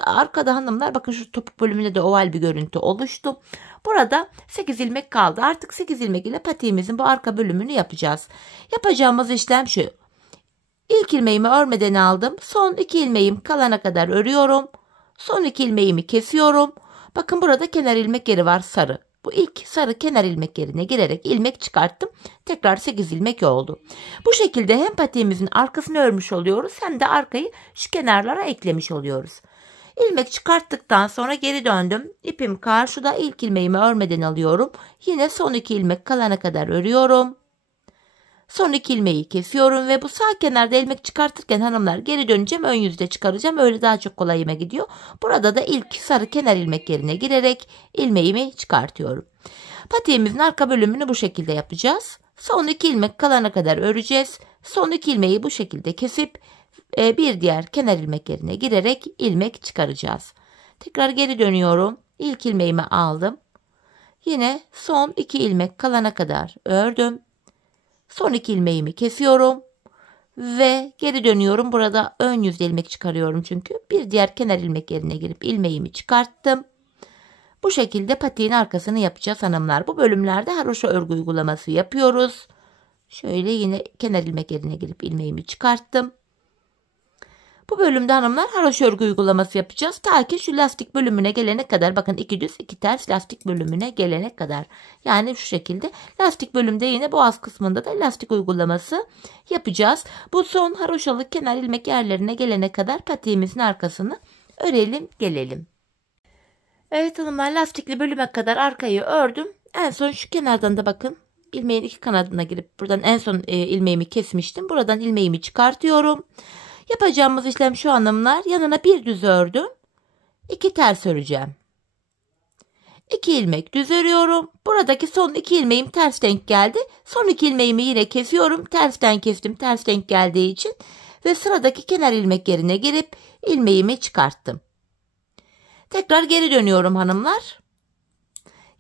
arkada hanımlar bakın şu topuk bölümünde de oval bir görüntü oluştu. Burada 8 ilmek kaldı. Artık 8 ilmek ile patiğimizin bu arka bölümünü yapacağız. Yapacağımız işlem şu. İlk ilmeğimi örmeden aldım. Son 2 ilmeğim kalana kadar örüyorum. Son 2 ilmeğimi kesiyorum. Bakın burada kenar ilmek yeri var, sarı. Bu ilk sarı kenar ilmek yerine girerek ilmek çıkarttım. Tekrar 8 ilmek oldu. Bu şekilde hem patiğimizin arkasını örmüş oluyoruz hem de arkayı şu kenarlara eklemiş oluyoruz. İlmek çıkarttıktan sonra geri döndüm. İpim karşıda, ilk ilmeğimi örmeden alıyorum. Yine son 2 ilmek kalana kadar örüyorum. Son 2 ilmeği kesiyorum ve bu sağ kenarda ilmek çıkartırken hanımlar geri döneceğim, ön yüzde çıkaracağım. Öyle daha çok kolayıma gidiyor. Burada da ilk sarı kenar ilmek yerine girerek ilmeğimi çıkartıyorum. Patiğimizin arka bölümünü bu şekilde yapacağız. Son 2 ilmek kalana kadar öreceğiz. Son 2 ilmeği bu şekilde kesip bir diğer kenar ilmek yerine girerek ilmek çıkaracağız. Tekrar geri dönüyorum. İlk ilmeğimi aldım. Yine son 2 ilmek kalana kadar ördüm. Son 2 ilmeğimi kesiyorum ve geri dönüyorum. Burada ön yüzde ilmek çıkarıyorum çünkü. Bir diğer kenar ilmek yerine girip ilmeğimi çıkarttım. Bu şekilde patiğin arkasını yapacağız hanımlar. Bu bölümlerde haroşa örgü uygulaması yapıyoruz. Şöyle yine kenar ilmek yerine girip ilmeğimi çıkarttım. Bu bölümde hanımlar haroşa örgü uygulaması yapacağız. Ta ki şu lastik bölümüne gelene kadar, bakın 2 düz 2 ters lastik bölümüne gelene kadar. Yani şu şekilde lastik bölümde yine boğaz kısmında da lastik uygulaması yapacağız. Bu son haroşalı kenar ilmek yerlerine gelene kadar patiğimizin arkasını örelim gelelim. Evet hanımlar, lastikli bölüme kadar arkayı ördüm. En son şu kenardan da bakın ilmeğin 2 kanadına girip buradan en son ilmeğimi kesmiştim. Buradan ilmeğimi çıkartıyorum. Yapacağımız işlem şu hanımlar. Yanına bir düz ördüm. 2 ters öreceğim. 2 ilmek düz örüyorum. Buradaki son 2 ilmeğim ters denk geldi. Son 2 ilmeğimi yine kesiyorum. Tersten kestim. Ters denk geldiği için. Ve sıradaki kenar ilmek yerine girip ilmeğimi çıkarttım. Tekrar geri dönüyorum hanımlar.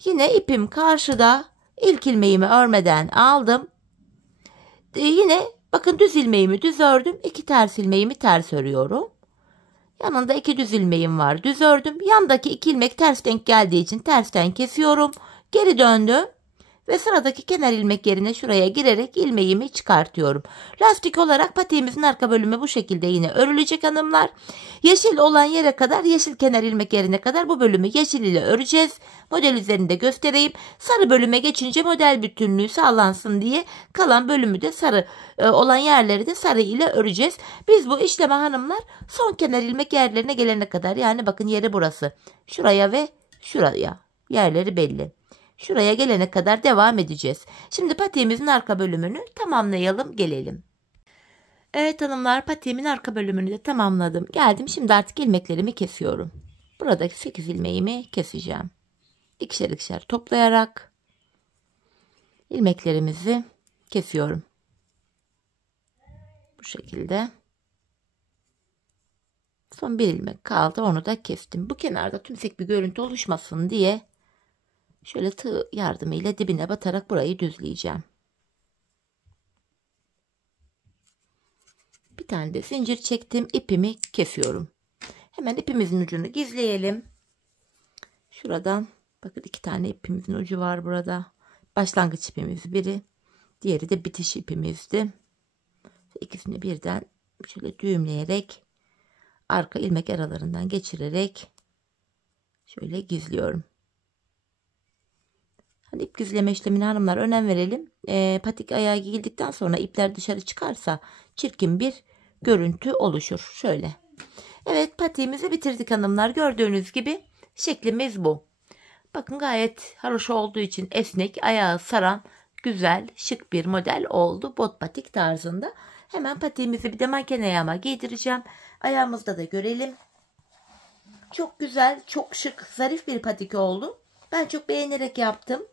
Yine ipim karşıda. İlk ilmeğimi örmeden aldım. Yine bakın düz ilmeğimi düz ördüm. 2 ters ilmeğimi ters örüyorum. Yanında 2 düz ilmeğim var. Düz ördüm. Yandaki 2 ilmek ters denk geldiği için tersten kesiyorum. Geri döndüm. Ve sıradaki kenar ilmek yerine şuraya girerek ilmeğimi çıkartıyorum. Lastik olarak patiğimizin arka bölümü bu şekilde yine örülecek hanımlar. Yeşil olan yere kadar, yeşil kenar ilmek yerine kadar bu bölümü yeşil ile öreceğiz. Model üzerinde göstereyim. Sarı bölüme geçince model bütünlüğü sağlansın diye kalan bölümü de sarı olan yerleri de sarı ile öreceğiz. Biz bu işleme hanımlar son kenar ilmek yerlerine gelene kadar, yani bakın yeri burası. Şuraya ve şuraya yerleri belli. Şuraya gelene kadar devam edeceğiz. Şimdi patiğimizin arka bölümünü tamamlayalım gelelim. Evet hanımlar, patiğimin arka bölümünü de tamamladım. Geldim, şimdi artık ilmeklerimi kesiyorum. Buradaki 8 ilmeğimi keseceğim. İkişer ikişer toplayarak ilmeklerimizi kesiyorum. Bu şekilde. Son bir ilmek kaldı, onu da kestim. Bu kenarda tümsek bir görüntü oluşmasın diye şöyle tığ yardımıyla dibine batarak burayı düzleyeceğim. Bir tane de zincir çektim, ipimi kesiyorum. Hemen ipimizin ucunu gizleyelim. Şuradan bakın 2 tane ipimizin ucu var burada. Başlangıç ipimiz biri, diğeri de bitiş ipimizdi. İkisini birden şöyle düğümleyerek arka ilmek aralarından geçirerek şöyle gizliyorum. Hani ip gizleme işlemine hanımlar önem verelim. Patik ayağı giyildikten sonra ipler dışarı çıkarsa çirkin bir görüntü oluşur. Şöyle. Evet, patiğimizi bitirdik hanımlar. Gördüğünüz gibi şeklimiz bu. Bakın gayet haroşa olduğu için esnek, ayağı saran, güzel, şık bir model oldu. Bot patik tarzında. Hemen patiğimizi bir de manken ayağıma giydireceğim. Ayağımızda da görelim. Çok güzel, çok şık, zarif bir patik oldu. Ben çok beğenerek yaptım.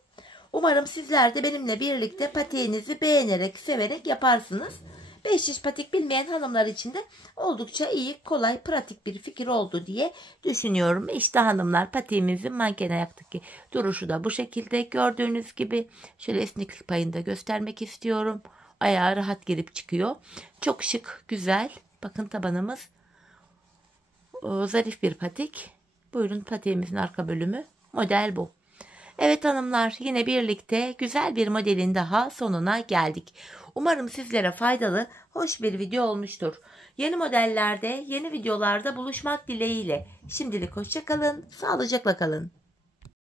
Umarım sizler de benimle birlikte patiğinizi beğenerek, severek yaparsınız. 5 şiş patik bilmeyen hanımlar için de oldukça iyi, kolay, pratik bir fikir oldu diye düşünüyorum. İşte hanımlar, patiğimizin manken ayaktaki duruşu da bu şekilde. Gördüğünüz gibi şöyle esneklik payını da göstermek istiyorum. Ayağı rahat girip çıkıyor. Çok şık, güzel. Bakın tabanımız zarif bir patik. Buyurun, patiğimizin arka bölümü. Model bu. Evet hanımlar, yine birlikte güzel bir modelin daha sonuna geldik. Umarım sizlere faydalı, hoş bir video olmuştur. Yeni modellerde, yeni videolarda buluşmak dileğiyle. Şimdilik hoşça kalın, sağlıcakla kalın.